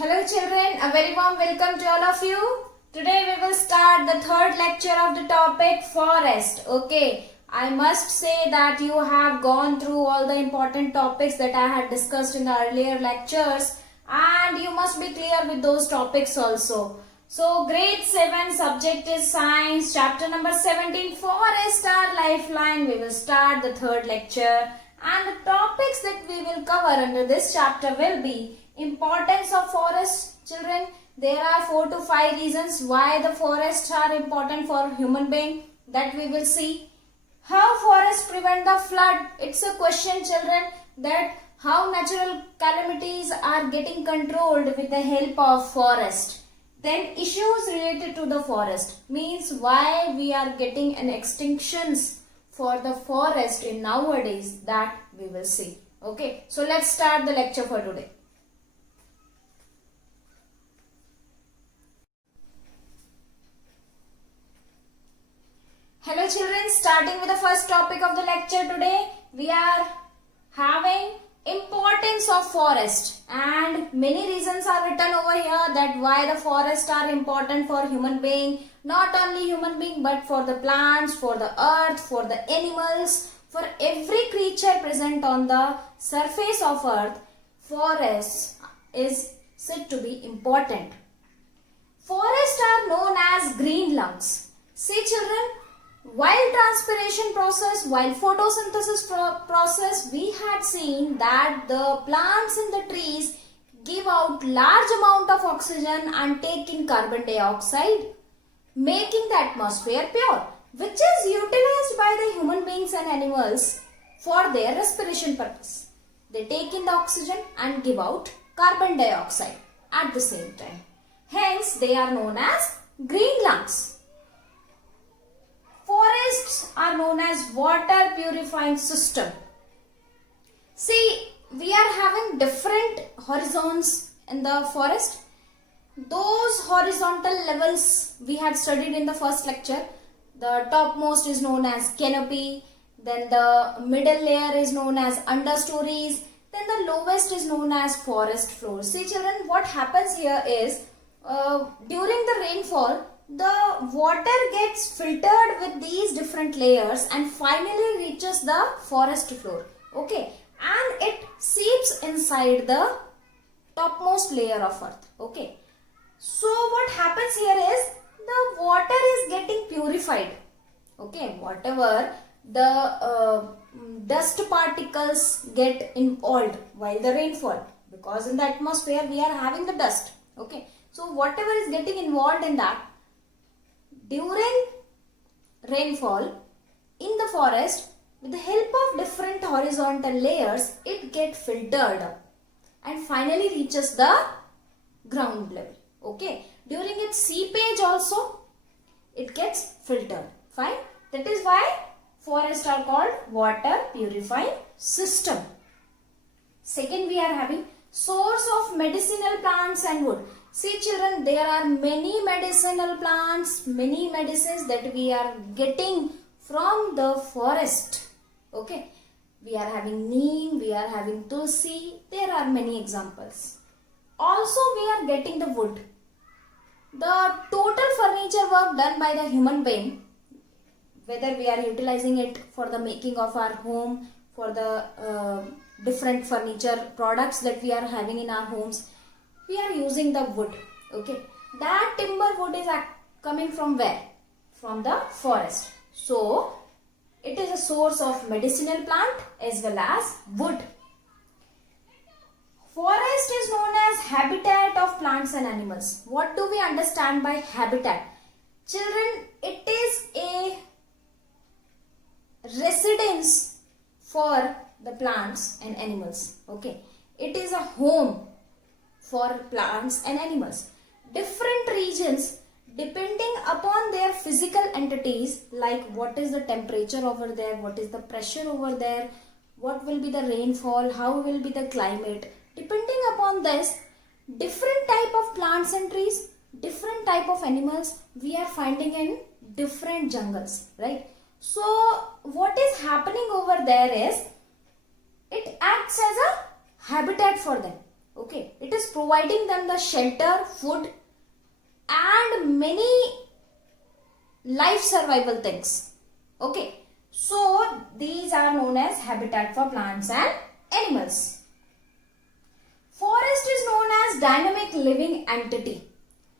Hello children, a very warm welcome to all of you. Today we will start the third lecture of the topic forest. Okay, I must say that you have gone through all the important topics that I had discussed in the earlier lectures and you must be clear with those topics also. So grade 7 subject is science, chapter number 17 forest our lifeline. We will start the third lecture and the topics that we will cover under this chapter will be importance of forests. Children, there are 4 to 5 reasons why the forests are important for human being that we will see. How forests prevent the flood? It's a question, children, that how natural calamities are getting controlled with the help of forest. Then issues related to the forest means why we are getting an extinctions for the forest in nowadays that we will see. Okay, so let's start the lecture for today. Hello children, starting with the first topic of the lecture today, we are having importance of forest and many reasons are written over here that why the forests are important for human being, not only human being but for the plants, for the earth, for the animals, for every creature present on the surface of earth. Forest is said to be important. Forests are known as green lungs. See children, while transpiration process, while photosynthesis process, we had seen that the plants in the trees give out large amount of oxygen and take in carbon dioxide, making the atmosphere pure, which is utilized by the human beings and animals for their respiration purpose. They take in the oxygen and give out carbon dioxide at the same time. Hence, they are known as green lungs. Forests are known as water purifying system. See, we are having different horizons in the forest. Those horizontal levels we had studied in the first lecture. The topmost is known as canopy. Then the middle layer is known as understories. Then the lowest is known as forest floor. See children, what happens here is during the rainfall, the water gets filtered with these different layers and finally reaches the forest floor. Okay, and it seeps inside the topmost layer of earth. Okay, so what happens here is the water is getting purified. Okay, whatever the dust particles get involved while the rainfall, because in the atmosphere we are having the dust. Okay, so whatever is getting involved in that, during rainfall in the forest, with the help of different horizontal layers, it gets filtered up and finally reaches the ground level. Okay, during its seepage also, it gets filtered. Fine. That is why forests are called water purifying system. Second, we are having source of medicinal plants and wood. See children, there are many medicinal plants, many medicines that we are getting from the forest. Okay, we are having neem, we are having tulsi, there are many examples. Also we are getting the wood. The total furniture work done by the human being, whether we are utilizing it for the making of our home, for the different furniture products that we are having in our homes, we are using the wood. Okay, that timber wood is coming from where? From the forest. So it is a source of medicinal plant as well as wood. Forest is known as habitat of plants and animals. What do we understand by habitat? Children, it is a residence for the plants and animals. Okay, it is a home for plants and animals. Different regions, depending upon their physical entities, like what is the temperature over there, what is the pressure over there, what will be the rainfall, how will be the climate, depending upon this, different type of plants and trees, different type of animals we are finding in different jungles, right? So what is happening over there is, it acts as a habitat for them. Okay, it is providing them the shelter, food and many life survival things. Okay, so these are known as habitat for plants and animals. Forest is known as dynamic living entity.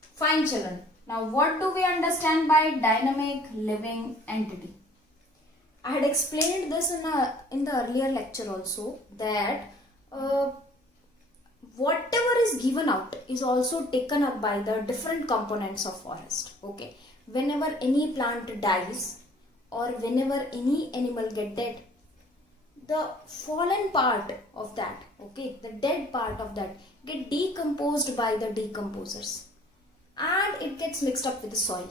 Fine children. Now what do we understand by dynamic living entity? I had explained this in the earlier lecture also that whatever is given out is also taken up by the different components of forest. Okay, whenever any plant dies or whenever any animal get dead, the fallen part of that, okay, the dead part of that get decomposed by the decomposers and it gets mixed up with the soil,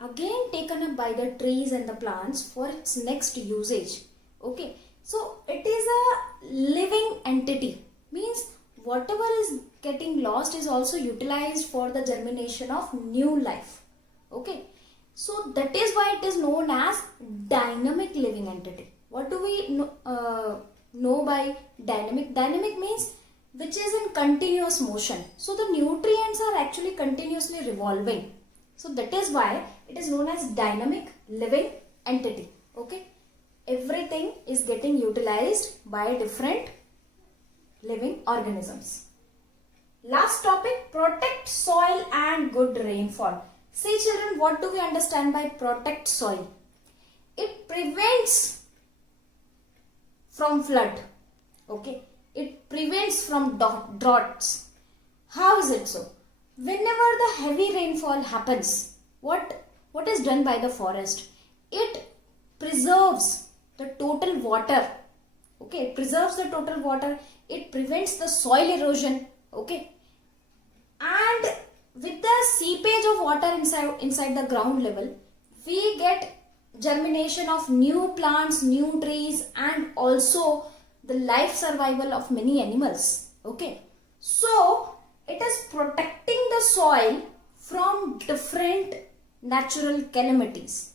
again taken up by the trees and the plants for its next usage. Okay, so it is a living entity, means whatever is getting lost is also utilized for the germination of new life. Okay, so that is why it is known as dynamic living entity. What do we know by dynamic? Dynamic means which is in continuous motion. So the nutrients are actually continuously revolving. So that is why it is known as dynamic living entity. Okay, everything is getting utilized by different living organisms. Last topic, protect soil and good rainfall. See children, what do we understand by protect soil? It prevents from flood. Okay, it prevents from droughts. How is it so? Whenever the heavy rainfall happens, what is done by the forest? It preserves the total water. Okay, it preserves the total water. It prevents the soil erosion. Okay, and with the seepage of water inside the ground level, we get germination of new plants, new trees, and also the life survival of many animals. Okay, so it is protecting the soil from different natural calamities,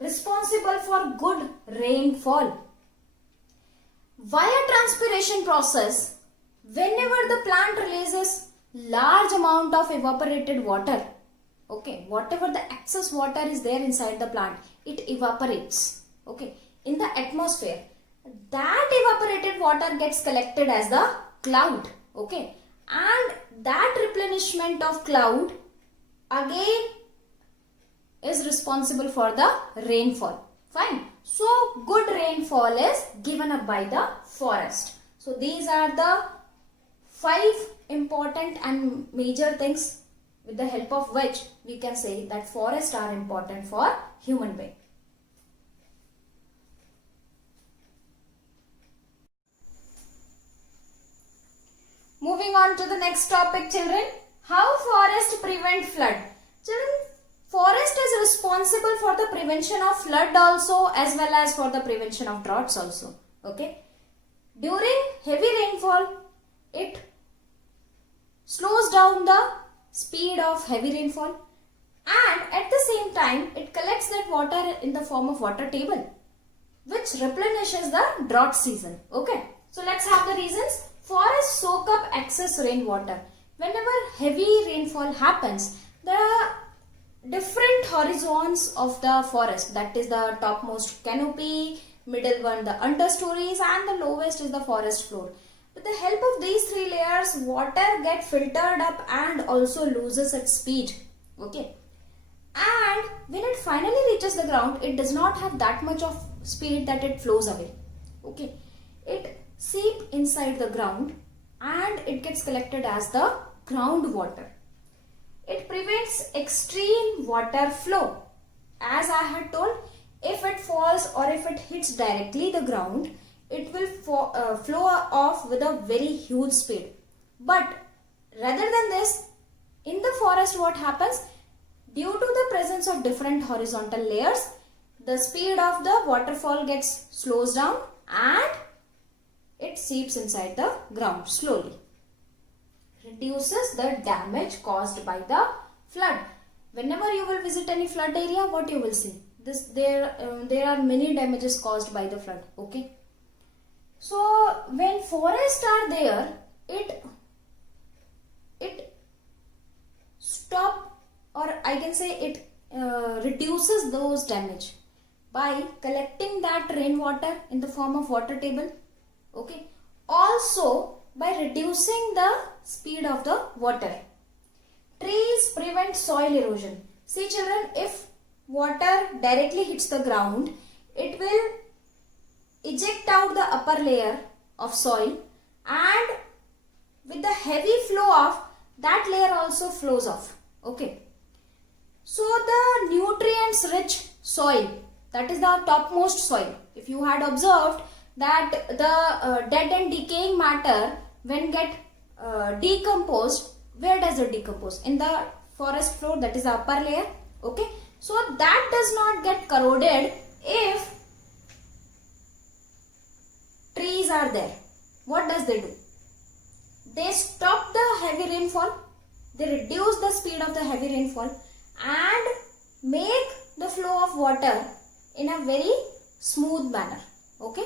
responsible for good rainfall. Via transpiration process, whenever the plant releases large amount of evaporated water, okay, whatever the excess water is there inside the plant, it evaporates, okay, in the atmosphere. That evaporated water gets collected as the cloud, okay, and that replenishment of cloud again is responsible for the rainfall. Fine. So good rainfall is given up by the forest. So these are the 5 important and major things with the help of which we can say that forests are important for human being. Moving on to the next topic children, how forest prevent flood. Children, forest is responsible for the prevention of flood also as well as for the prevention of droughts also. Okay. During heavy rainfall, it slows down the speed of heavy rainfall and at the same time it collects that water in the form of water table which replenishes the drought season. Okay. So let's have the reasons. Forests soak up excess rainwater. Whenever heavy rainfall happens, there are different horizons of the forest, that is the topmost canopy, middle one the understories and the lowest is the forest floor. With the help of these 3 layers, water gets filtered up and also loses its speed. Okay, and when it finally reaches the ground, it does not have that much of speed that it flows away. Okay, it seeps inside the ground and it gets collected as the groundwater. It prevents extreme water flow. As I had told, if it falls or if it hits directly the ground, it will flow off with a very huge speed. But rather than this, in the forest what happens? Due to the presence of different horizontal layers, the speed of the waterfall gets slows down and it seeps inside the ground slowly. Reduces the damage caused by the flood. Whenever you will visit any flood area, what you will see? There are many damages caused by the flood. Okay. So when forests are there, it it stop, or I can say it reduces those damage by collecting that rainwater in the form of water table. Okay. Also by reducing the speed of the water. Trees prevent soil erosion. See children, if water directly hits the ground, it will eject out the upper layer of soil, and with the heavy flow of that layer also flows off. Okay. So the nutrients rich soil, that is the topmost soil. If you had observed that the dead and decaying matter when get decomposed, where does it decompose? In the forest floor, that is the upper layer. Okay. So that does not get corroded if trees are there. What does they do? They stop the heavy rainfall, they reduce the speed of the heavy rainfall and make the flow of water in a very smooth manner. Okay.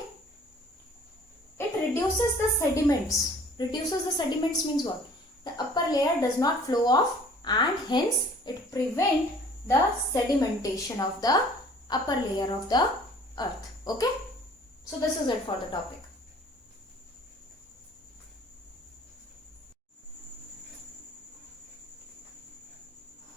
It reduces the sediments. Reduces the sediments means what? The upper layer does not flow off, and hence it prevents the sedimentation of the upper layer of the earth. Okay. So this is it for the topic.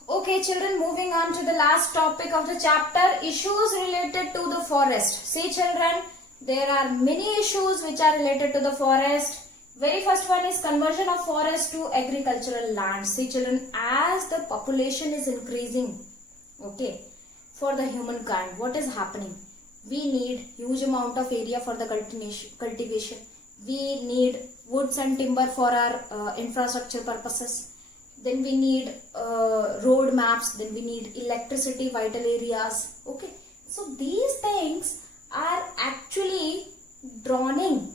Okay children, moving on to the last topic of the chapter, issues related to the forest. See children, there are many issues which are related to the forest. Very first one is conversion of forest to agricultural land. See children, as the population is increasing, okay, for the humankind, what is happening? We need huge amount of area for the cultivation. We need woods and timber for our infrastructure purposes. Then we need road maps. Then we need electricity, vital areas. Okay. So these things are actually drowning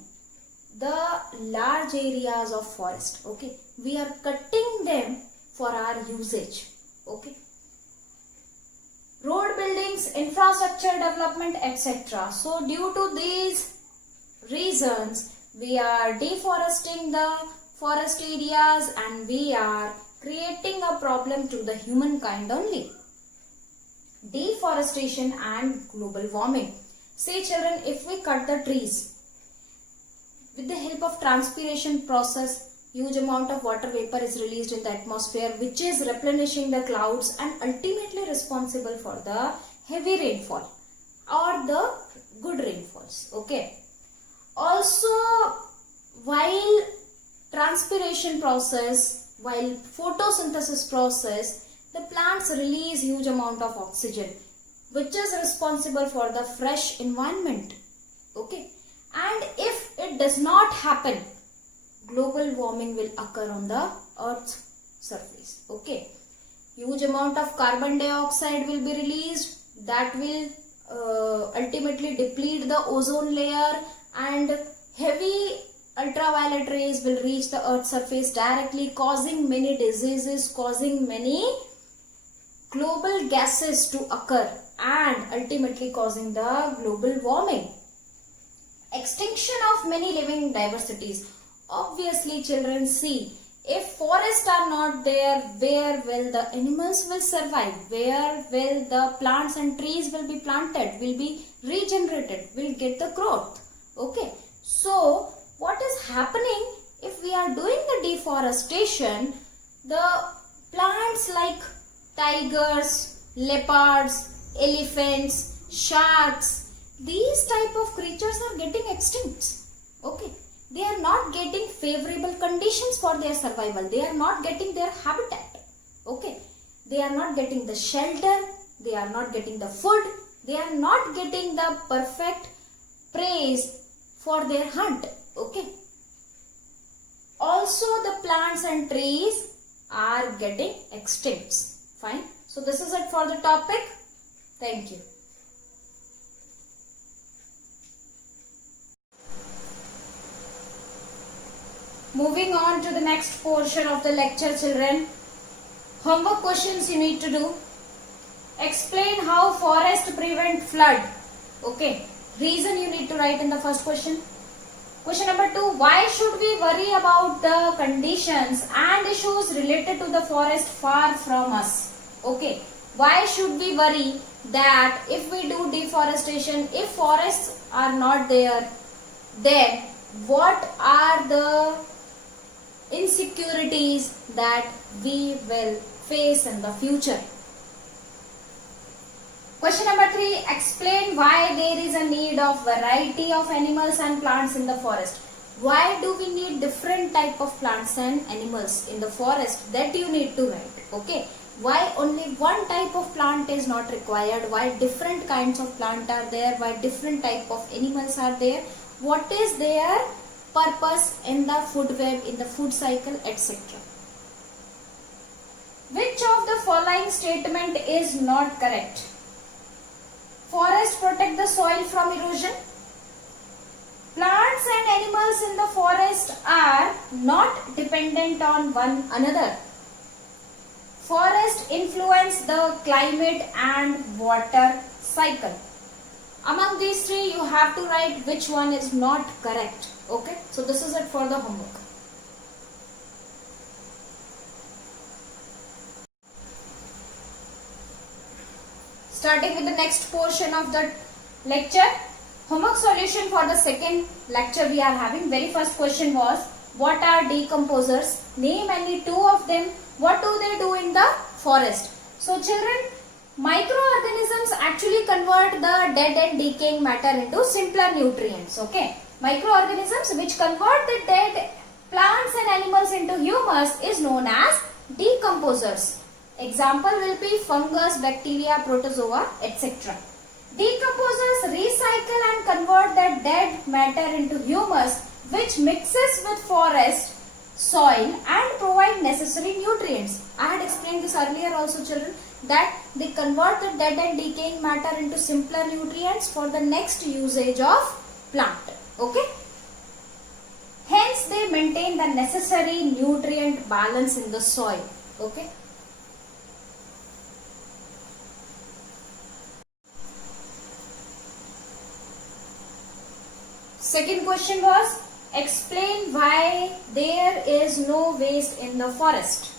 the large areas of forest. Okay. We are cutting them for our usage. Okay. Road buildings, infrastructure development, etc. So due to these reasons, we are deforesting the forest areas and we are creating a problem to the humankind only. Deforestation and global warming. See children, if we cut the trees, with the help of transpiration process, huge amount of water vapor is released in the atmosphere, which is replenishing the clouds and ultimately responsible for the heavy rainfall or the good rainfalls. Okay. Also, while transpiration process, while photosynthesis process, the plants release huge amount of oxygen, which is responsible for the fresh environment. Okay. And if it does not happen, global warming will occur on the earth's surface. Okay. Huge amount of carbon dioxide will be released, that will ultimately deplete the ozone layer, and heavy ultraviolet rays will reach the earth's surface directly, causing many diseases, causing many global gases to occur and ultimately causing the global warming. Extinction of many living diversities. Obviously children, see, if forests are not there, where will the animals will survive? Where will the plants and trees will be planted, will be regenerated, will get the growth? Okay. So what is happening if we are doing the deforestation? The plants like tigers, leopards, elephants, sharks, these type of creatures are getting extinct. Okay. They are not getting favorable conditions for their survival. They are not getting their habitat. Okay. They are not getting the shelter. They are not getting the food. They are not getting the perfect prey for their hunt. Okay. Also the plants and trees are getting extinct. Fine. So this is it for the topic. Thank you. Moving on to the next portion of the lecture children. Homework questions you need to do. Explain how forest prevent flood. Okay. Reason you need to write in the first question. Question number 2. Why should we worry about the conditions and issues related to the forest far from us? Okay. Why should we worry that if we do deforestation, if forests are not there, then what are the insecurities that we will face in the future? Question number 3. Explain why there is a need of variety of animals and plants in the forest. Why do we need different type of plants and animals in the forest? That you need to write. Okay. Why only one type of plant is not required? Why different kinds of plant are there? Why different type of animals are there? What is their purpose in the food web, in the food cycle, etc. Which of the following statement is not correct? Forests protect the soil from erosion. Plants and animals in the forest are not dependent on one another. Forests influence the climate and water cycle. Among these three, you have to write which one is not correct. Okay, so this is it for the homework. Starting with the next portion of the lecture, homework solution for the second lecture we are having. Very first question was, what are decomposers? Name any two of them. What do they do in the forest? So children, microorganisms actually convert the dead and decaying matter into simpler nutrients. Okay, microorganisms which convert the dead plants and animals into humus is known as decomposers. Example will be fungus, bacteria, protozoa, etc. Decomposers recycle and convert the dead matter into humus, which mixes with forest soil and provide necessary nutrients. I had explained this earlier also, children, that they convert the dead and decaying matter into simpler nutrients for the next usage of plant. Okay. Hence, they maintain the necessary nutrient balance in the soil. Okay. Second question was, explain why there is no waste in the forest.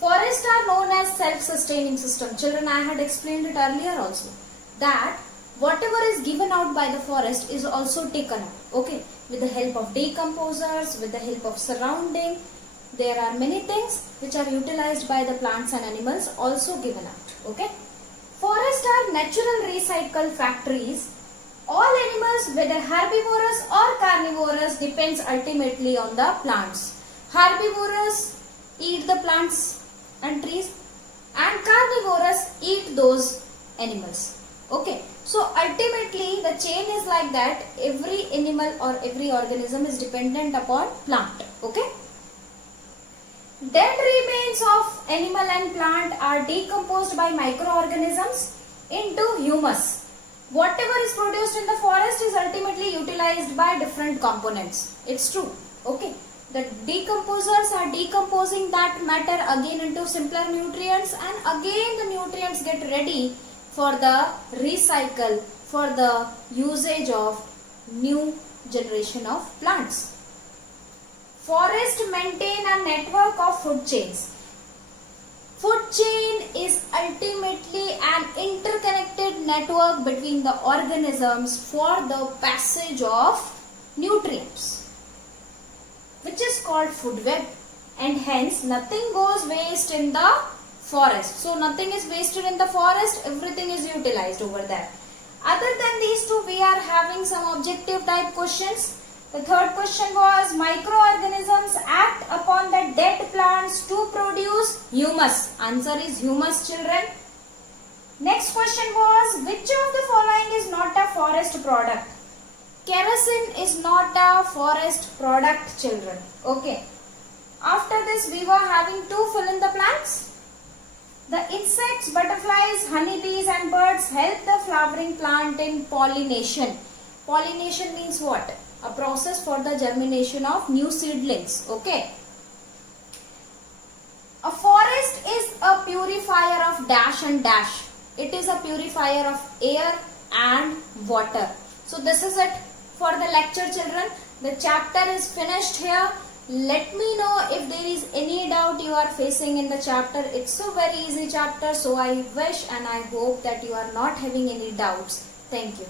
Forests are known as self-sustaining system. Children, I had explained it earlier also, that whatever is given out by the forest is also taken out. Okay, with the help of decomposers, with the help of surrounding. There are many things which are utilized by the plants and animals also given out. Okay, forests are natural recycle factories. All animals, whether herbivorous or carnivorous, depends ultimately on the plants. Herbivorous eat the plants and trees, and carnivorous eat those animals. Okay, so ultimately the chain is like that. Every animal or every organism is dependent upon plant. Okay. Dead remains of animal and plant are decomposed by microorganisms into humus. Whatever is produced in the forest is ultimately utilized by different components. It's true. Okay. The decomposers are decomposing that matter again into simpler nutrients, and again the nutrients get ready for the recycle, for the usage of new generation of plants. Forests maintain a network of food chains. Food chain is ultimately an interconnected network between the organisms for the passage of nutrients, which is called food web, and hence nothing goes waste in the forest. So nothing is wasted in the forest, everything is utilized over there. Other than these two, we are having some objective type questions. The third question was, microorganisms act upon the dead plants to produce humus. Answer is humus, children. Next question was, which of the following is not a forest product? Kerosene is not a forest product, children. Okay. After this, we were having two fill in the blanks. The insects, butterflies, honeybees and birds help the flowering plant in pollination. Pollination means what? A process for the germination of new seedlings. Okay. A forest is a purifier of dash and dash. It is a purifier of air and water. So this is it for the lecture, children. The chapter is finished here. Let me know if there is any doubt you are facing in the chapter. It's a very easy chapter, so I wish and I hope that you are not having any doubts. Thank you.